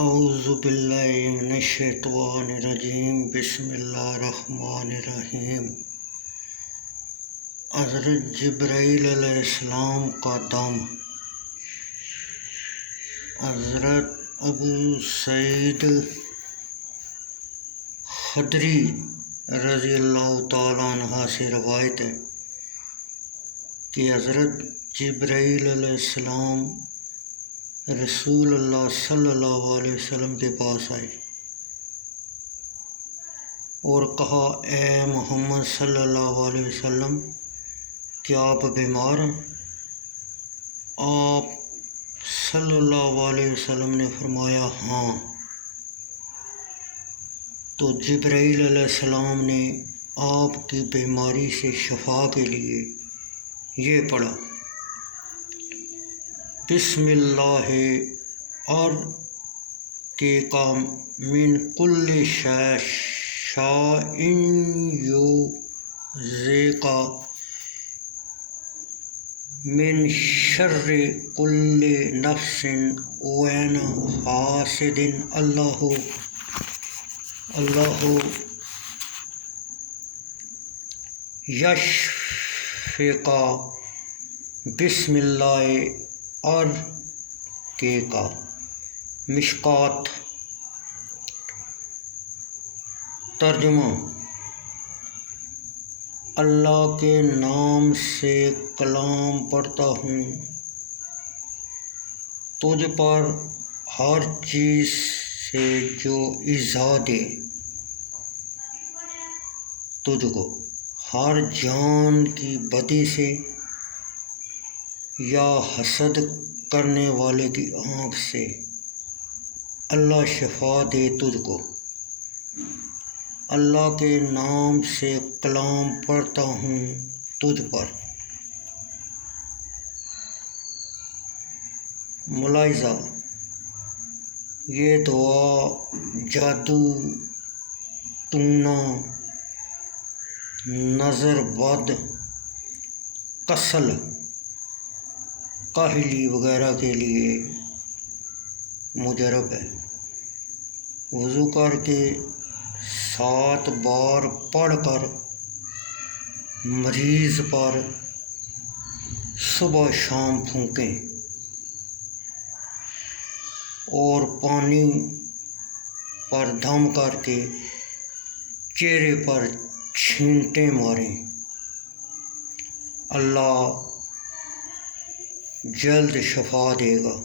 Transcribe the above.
اعوذ باللہ من الشیطان الرجیم بسم اللہ الرحمن الرحیم۔ حضرت جبرائیل علیہ السلام کا دم۔ حضرت ابو سعید خدری رضی اللہ تعالیٰ عنہ سے روایت ہے کہ حضرت جبرائیل علیہ السلام رسول اللہ صلی اللہ علیہ وسلم کے پاس آئے اور کہا، اے محمد صلی اللہ علیہ وسلم، کیا آپ بیمار ہیں؟ آپ صلی اللہ علیہ وسلم نے فرمایا، ہاں۔ تو جبرائیل علیہ السلام نے آپ کی بیماری سے شفا کے لیے یہ پڑھا، بسم اللہ ارقیکم من کل شیء یؤذیک من شر کل نفس وعین حاسد اللہ یشفیک بسم اللہ ارقیک۔ مشکوٰۃ۔ ترجمہ: اللہ کے نام سے کلام پڑھتا ہوں، تجھ پر ہر چیز سے جو ایذا دے تجھ کو، ہر جان کی بدی سے یا حسد کرنے والے کی آنکھ سے، اللہ شفا دے تجھ کو۔ اللہ کے نام سے کلام پڑھتا ہوں تجھ پر۔ ملاحظہ: یہ دعا جادو، ٹونا، نظر بد، کسل، کاہلی وغیرہ کے لیے مجرب ہے۔ وضو کر کے 7 بار پڑھ کر مریض پر صبح شام پھونکیں اور پانی پر دم کر کے چہرے پر چھینٹیں ماریں۔ اللہ جلد شفا دے گا۔